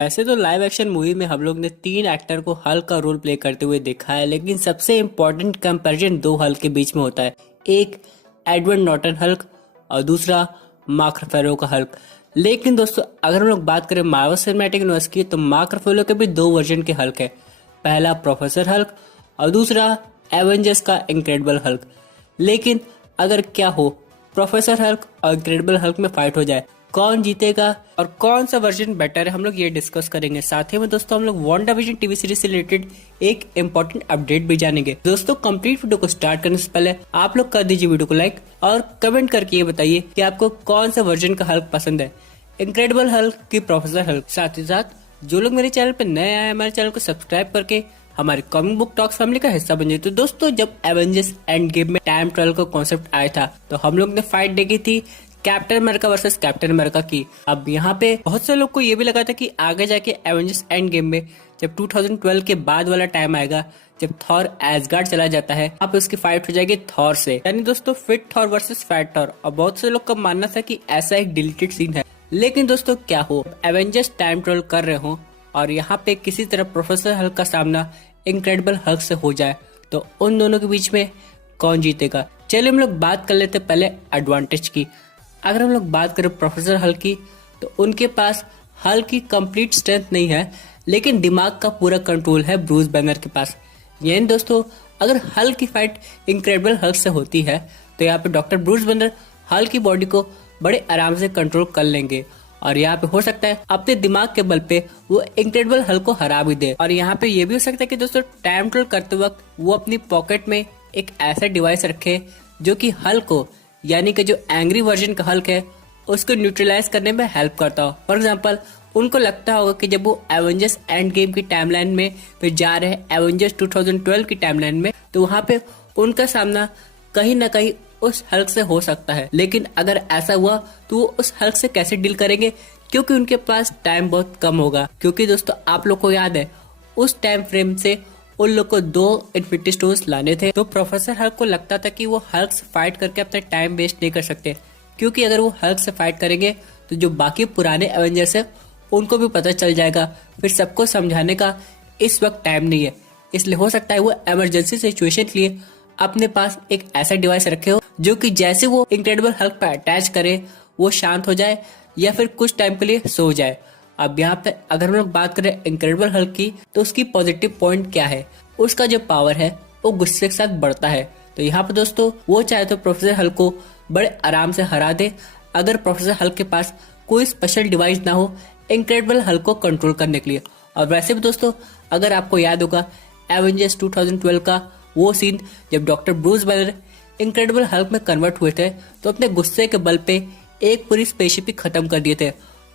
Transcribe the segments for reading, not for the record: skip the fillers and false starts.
ऐसे तो live action movie में हम लोग ने तीन एक्टर को हल्क का रोल प्ले करते हुए देखा है, लेकिन सबसे इम्पोर्टेंट कंपैरिजन दो हल्क के बीच में होता है। एक एडवर्ड नॉर्टन हल्क और दूसरा मार्क रफेलो का हल्क। लेकिन दोस्तों, अगर हम लोग बात करें मार्वल सिनेमैटिक यूनिवर्स की, तो मार्क रफेलो के भी दो वर्जन के हल्क है। पहला प्रोफेसर हल्क और दूसरा एवेंजर्स का इनक्रेडिबल हल्क। लेकिन अगर क्या हो, प्रोफेसर हल्क और इनक्रेडिबल हल्क में फाइट हो जाए, कौन जीतेगा और कौन सा वर्जन बेटर है, हम लोग ये डिस्कस करेंगे। साथ ही में दोस्तों हम लोग वांडाविजन टीवी सीरीज से रिलेटेड एक इम्पोर्टेंट अपडेट भी जानेंगे। दोस्तों, कंप्लीट वीडियो को स्टार्ट करने से पहले आप लोग कर दीजिए वीडियो को लाइक और कमेंट करके ये बताइए कि आपको कौन सा वर्जन का हल्क पसंद है, इनक्रेडिबल हल्क की प्रोफेसर हल्क। साथ ही साथ जो लोग मेरे चैनल पे नए आए, हमारे चैनल को सब्सक्राइब करके हमारे कॉमिक बुक टॉक्स फैमिली का हिस्सा बन जाए। तो दोस्तों, जब एवेंजर्स एंड गेम में टाइम ट्रेवल का कॉन्सेप्ट आया था, तो हम लोग ने फाइट देखी थी captain America versus captain America की। अब यहाँ पे बहुत से लोग को ये भी लगा था कि आगे जाके एवेंजर्स एंड गेम में जब 2012 के बाद वाला टाइम आएगा, जब थॉर एसगार्ड चला जाता है, अब उसकी फाइट हो जाएगी थॉर से, यानी दोस्तों fit Thor versus fat Thor. और बहुत से लोग का मानना था कि ऐसा एक डिलीटेड सीन है। लेकिन दोस्तों, क्या हो, एवेंजर्स टाइम ट्रेवल कर रहे हो और यहाँ पे किसी तरह प्रोफेसर हल्क का सामना इनक्रेडिबल हल्क से हो जाए, तो उन दोनों के बीच में कौन जीतेगा। चलिए हम लोग बात कर लेते पहले एडवांटेज की। अगर हम लोग बात करें प्रोफेसर हल्क की, तो उनके पास हल्क की कंप्लीट स्ट्रेंथ नहीं है, लेकिन दिमाग का पूरा कंट्रोल है ब्रूस बैनर के पास। यानी दोस्तों, अगर हल्क की फाइट इनक्रेडिबल हल्क से होती है, तो यहाँ पे डॉक्टर ब्रूस बैनर हल्क की बॉडी को बड़े आराम से कंट्रोल कर लेंगे और यहाँ पे हो सकता है अपने दिमाग के बल पे वो इनक्रेडिबल हल्क को हरा भी दे। और यहाँ पे ये भी हो सकता है कि दोस्तों टाइम ट्रेवल करते वक्त वो अपनी पॉकेट में एक ऐसा डिवाइस रखे जो कि हल्क को, यानी कि जो एंग्री वर्जन का हल्क है, उसको न्यूट्रलाइज करने में हेल्प करता हो। फॉर एग्जाम्पल, उनको लगता होगा कि जब वो एवेंजर्स एंड गेम की टाइमलाइन में फिर जा रहे हैं एवेंजर्स 2012 की टाइमलाइन में, तो वहाँ पे उनका सामना कहीं ना कहीं उस हल्क से हो सकता है। लेकिन अगर ऐसा हुआ तो वो उस हल्क से कैसे डील करेंगे, क्योंकि उनके पास टाइम बहुत कम होगा। क्योंकि दोस्तों, आप लोग को याद है उस टाइम फ्रेम से उन लोग को 2 इन्फिनिटी स्टोन्स लाने थे। तो प्रोफेसर हल्क को लगता था कि वो हल्क से फाइट करके अपना टाइम वेस्ट नहीं कर सकते, क्योंकि अगर वो हल्क से फाइट करेंगे तो जो बाकी पुराने एवेंजर्स है उनको भी पता चल जाएगा, फिर सबको समझाने का इस वक्त टाइम नहीं है। इसलिए हो सकता है वो इमरजेंसी सिचुएशन के लिए अपने पास एक ऐसा डिवाइस रखे हो जो कि जैसे वो इनक्रेडिबल हल्क पर अटैच करे वो शांत हो जाए या फिर कुछ टाइम के लिए सो जाए। अब यहाँ पे अगर हम लोग बात करें इनक्रेडिबल हल्क की, तो उसकी पॉजिटिव पॉइंट क्या है, उसका जो पावर है वो गुस्से के साथ बढ़ता है। तो यहाँ पे दोस्तों, वो चाहे तो प्रोफेसर हल्क को बड़े आराम से हरा दे, अगर प्रोफेसर हल्क के पास कोई स्पेशल डिवाइस ना हो इनक्रेडिबल हल्क को कंट्रोल करने के लिए। और वैसे भी दोस्तों, अगर आपको याद होगा एवेंजर्स 2012 का वो सीन, जब doctor Bruce banner incredible Hulk में कन्वर्ट हुए थे, तो अपने गुस्से के बल पे एक पूरी स्पेसशिप ही खत्म कर दिए थे।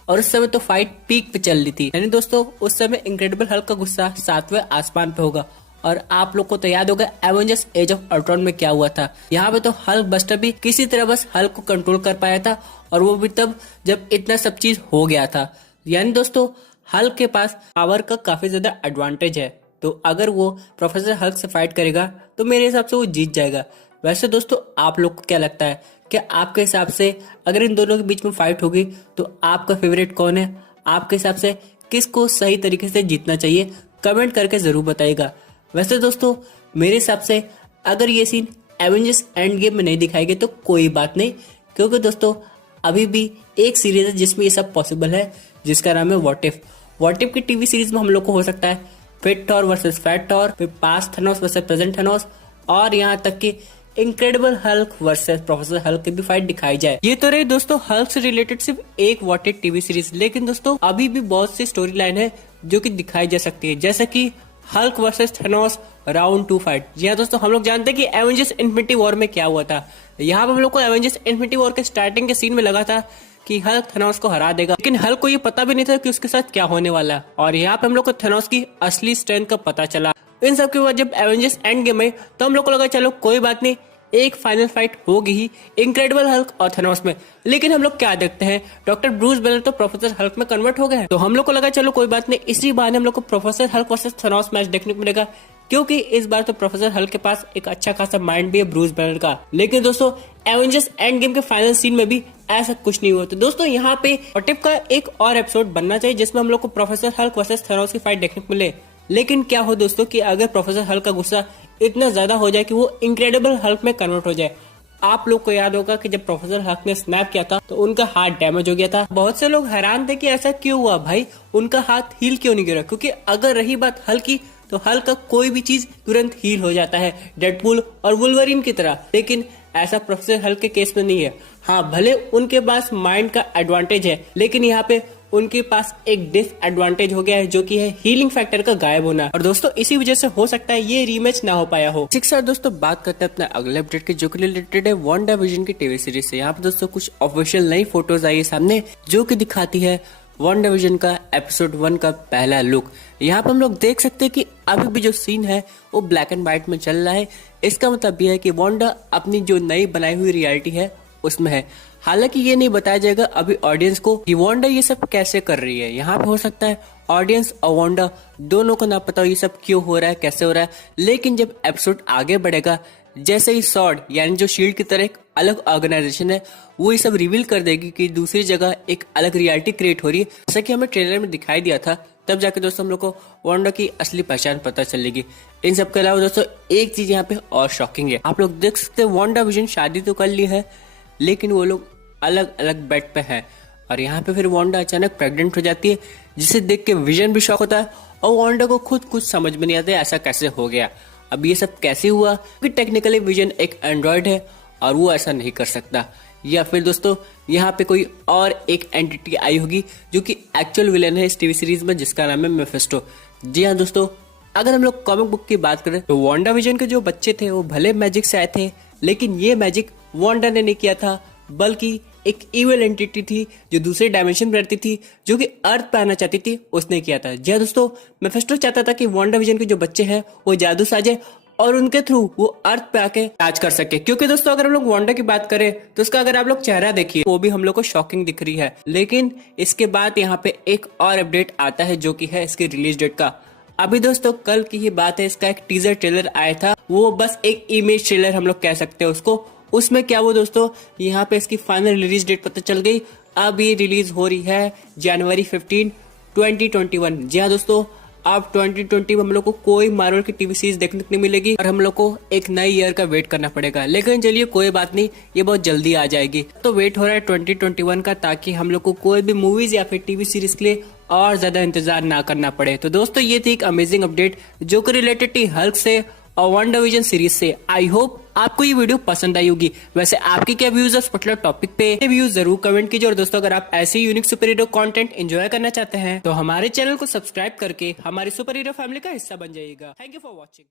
और उस समय तो फाइट पीक पे चल रही थी, यानी दोस्तों उस समय इनक्रेडिबल हल्क का गुस्सा 7वें आसमान पे होगा। और आप लोग को तो याद होगा एवेंजर्स एज ऑफ अल्ट्रॉन में क्या हुआ था। यहाँ पे तो हल्क बस्टर भी किसी तरह बस हल्क को कंट्रोल कर पाया था, और वो भी तब जब इतना सब चीज हो गया था। यानी दोस्तों, हल्क के पास पावर का काफी ज्यादा एडवांटेज है। तो अगर वो प्रोफेसर हल्क से फाइट करेगा तो मेरे हिसाब से वो जीत जाएगा। वैसे दोस्तों, आप लोग को क्या लगता है, क्या आपके हिसाब से अगर इन दोनों के बीच में फाइट होगी तो आपका फेवरेट कौन है? आपके हिसाब से किसको सही तरीके से जीतना चाहिए, कमेंट करके जरूर बताइएगा। वैसे दोस्तों, मेरे हिसाब से अगर ये सीन एवेंजर्स एंड गेम में नहीं दिखाएंगे तो कोई बात नहीं, क्योंकि दोस्तों अभी भी एक सीरीज है जिसमें ये सब पॉसिबल है, जिसका नाम है व्हाट इफ। व्हाट इफ की टीवी सीरीज में हम लोग को हो सकता है fit Thor versus fat Thor, फिर past Thanos versus present Thanos, और यहाँ तक कि incredible Hulk versus professor Hulk की भी फाइट दिखाई जाए। ये तो रही दोस्तों हल्क से रिलेटेड सिर्फ एक व्हाट इफ टीवी सीरीज, लेकिन दोस्तों अभी भी बहुत सी स्टोरी लाइन है जो कि दिखाई जा सकती है, जैसे कि Hulk versus Thanos round 2 fight. जी हाँ दोस्तों, हम लोग जानते हैं कि एवेंजर्स इन्फिनिटी वॉर में क्या हुआ था। यहाँ पे हम लोग को एवेंजर्स इन्फिनिटी वॉर के स्टार्टिंग के सीन में लगा था कि हल्क थैनोस को हरा देगा, लेकिन हल्क को ये पता भी नहीं था कि उसके साथ क्या होने वाला है। और यहाँ पे हम लोग को थैनोस की असली स्ट्रेंथ का पता चला। इन सब के बाद जब एवेंजर्स एंड गेम में, तो हम लोग को लगा चलो कोई बात नहीं, एक फाइनल फाइट होगी ही इनक्रेडिबल हल्क और थैनोस में। लेकिन हम लोग क्या देखते हैं, डॉक्टर ब्रूस बैनर तो प्रोफेसर हल्क में कन्वर्ट हो गए हैं। तो हम लोग को लगा चलो कोई बात नहीं, इसी बहाने हम लोग को professor Hulk versus Thanos match देखने को मिलेगा, क्योंकि इस बार तो प्रोफेसर हल्क के पास एक अच्छा खासा माइंड भी है ब्रूस बैनर का। लेकिन दोस्तों, एवेंजर्स एंड गेम के फाइनल सीन में भी ऐसा कुछ नहीं हुआ। तो दोस्तों यहाँ पे व्हाट इफ का एक और एपिसोड बनना चाहिए जिसमें हम लोग को प्रोफेसर हल्क वर्सेस थैनोस की फाइट देखने को मिले। लेकिन क्या हो दोस्तों कि अगर प्रोफेसर हल्क का गुस्सा इतना ज्यादा हो जाए कि वो इनक्रेडिबल हल्क में कन्वर्ट हो जाए। आप लोग को याद होगा कि जब प्रोफेसर हल्क ने स्नैप किया था तो उनका हाथ डैमेज हो गया था। बहुत से लोग हैरान थे कि ऐसा क्यों हुआ भाई, उनका हाथ हील क्यों नहीं गिरा, क्योंकि अगर रही बात हल्क की तो हल्क का कोई भी चीज तुरंत हील हो जाता है, डेडपूल और वुल्वरीन की तरह। लेकिन ऐसा प्रोफेसर हल्क के केस में नहीं है। हाँ, भले उनके पास माइंड का एडवांटेज है, लेकिन यहाँ पे उनके पास एक डिसएडवांटेज हो गया है, जो कि है हीलिंग फैक्टर का गायब होना। और दोस्तों इसी वजह से हो सकता है ये रीमैच ना हो पाया हो। ठीक सर, दोस्तों बात करते हैं अपना अगले अपडेट के, जो कि रिलेटेड है WandaVision की टीवी सीरीज से। यहाँ पे दोस्तों कुछ ऑफिशियल नई फोटोज आई है सामने, जो कि दिखाती है WandaVision का एपिसोड 1 का पहला लुक। यहाँ पे हम लोग देख सकते हैं कि अभी भी जो सीन है वो ब्लैक एंड व्हाइट में चल रहा है। इसका मतलब यह है कि वांडा अपनी जो नई बनाई हुई रियलिटी है उसमें है। हालांकि ये नहीं बताया जाएगा अभी ऑडियंस को कि वांडा ये सब कैसे कर रही है। यहाँ पे हो सकता है ऑडियंस और वांडा दोनों को ना पता हो ये सब क्यों हो रहा है, कैसे हो रहा है। लेकिन जब एपिसोड आगे बढ़ेगा, जैसे ही सॉर्ड यानी जो शील्ड की तरह एक अलग ऑर्गेनाइजेशन है वो ये सब रिवील कर देगी कि दूसरी जगह एक अलग रियलिटी क्रिएट हो रही है, जैसा कि हमें ट्रेलर में दिखाई दिया था। तब जाके दोस्तों हम लोग को वांडा की असली पहचान पता चलेगी। इन सब के अलावा दोस्तों एक चीज यहाँ पे और शॉकिंग है, आप लोग देख सकते हैं WandaVision शादी तो कर ली है, लेकिन वो लोग अलग अलग बेड पे है। और यहाँ पे फिर वांडा अचानक प्रेग्नेंट हो जाती है, जिसे देख के विजन भी शॉक होता है और वांडा को खुद कुछ समझ में नहीं आता ऐसा कैसे हो गया। अब ये सब कैसे हुआ, क्योंकि टेक्निकली विजन एक एंड्रॉइड है और वो ऐसा नहीं कर सकता। या फिर दोस्तों यहाँ पे कोई और एक एंटिटी आई होगी जो कि एक्चुअल विलेन है इस टीवी सीरीज में, जिसका नाम है मेफिस्टो। जी हाँ दोस्तों, अगर हम लोग कॉमिक बुक की बात करें तो WandaVision के जो बच्चे थे वो भले मैजिक से आए थे, लेकिन ये मैजिक वांडा ने नहीं किया था, बल्कि एक इविल एंटिटी थी जो दूसरे डायमेंशन में रहती थी, जो कि अर्थ पे आना चाहती थी, उसने किया था। जी हाँ दोस्तों, मेफिस्टो चाहता था कि WandaVision के जो बच्चे हैं वो जादू साजे और उनके थ्रू वो अर्थ पे आके राज कर सके। क्योंकि दोस्तों अगर हम लोग वांडा की बात करें तो उसका अगर आप लोग चेहरा देखिए वो भी हम लोग को शॉकिंग दिख रही है। लेकिन इसके बाद यहाँ पे एक और अपडेट आता है, जो कि है इसकी रिलीज डेट का। अभी दोस्तों कल की ही बात है, इसका एक टीजर ट्रेलर आया था, वो बस एक इमेज ट्रेलर हम लोग कह सकते हैं उसको। उसमें क्या हुआ दोस्तों, यहाँ पे इसकी फाइनल रिलीज डेट पता चल गई। अब ये रिलीज हो रही है जनवरी 15, 2021। जी हाँ दोस्तों, अब 2020 में हम लोग को कोई मार्वल की टीवी सीरीज देखने को नहीं मिलेगी और हम लोग को एक नए ईयर का वेट करना पड़ेगा। लेकिन चलिए कोई बात नहीं, ये बहुत जल्दी आ जाएगी। तो वेट हो रहा है 2021 का, ताकि हम लोग को कोई भी मूवीज या फिर टीवी सीरीज के लिए और ज्यादा इंतजार ना करना पड़े। तो दोस्तों ये थी एक अमेजिंग अपडेट जो कि रिलेटेड थी हल्क से और WandaVision सीरीज से। आई होप आपको ये वीडियो पसंद आई होगी। वैसे आपके क्या व्यूज है इस पर्टिकुलर टॉपिक पे, व्यूज जरूर कमेंट कीजिए। और दोस्तों अगर आप ऐसे unique super hero content enjoy करना चाहते हैं तो हमारे चैनल को सब्सक्राइब करके हमारी सुपर हीरो फैमिली का हिस्सा बन जाइएगा। Thank you for watching.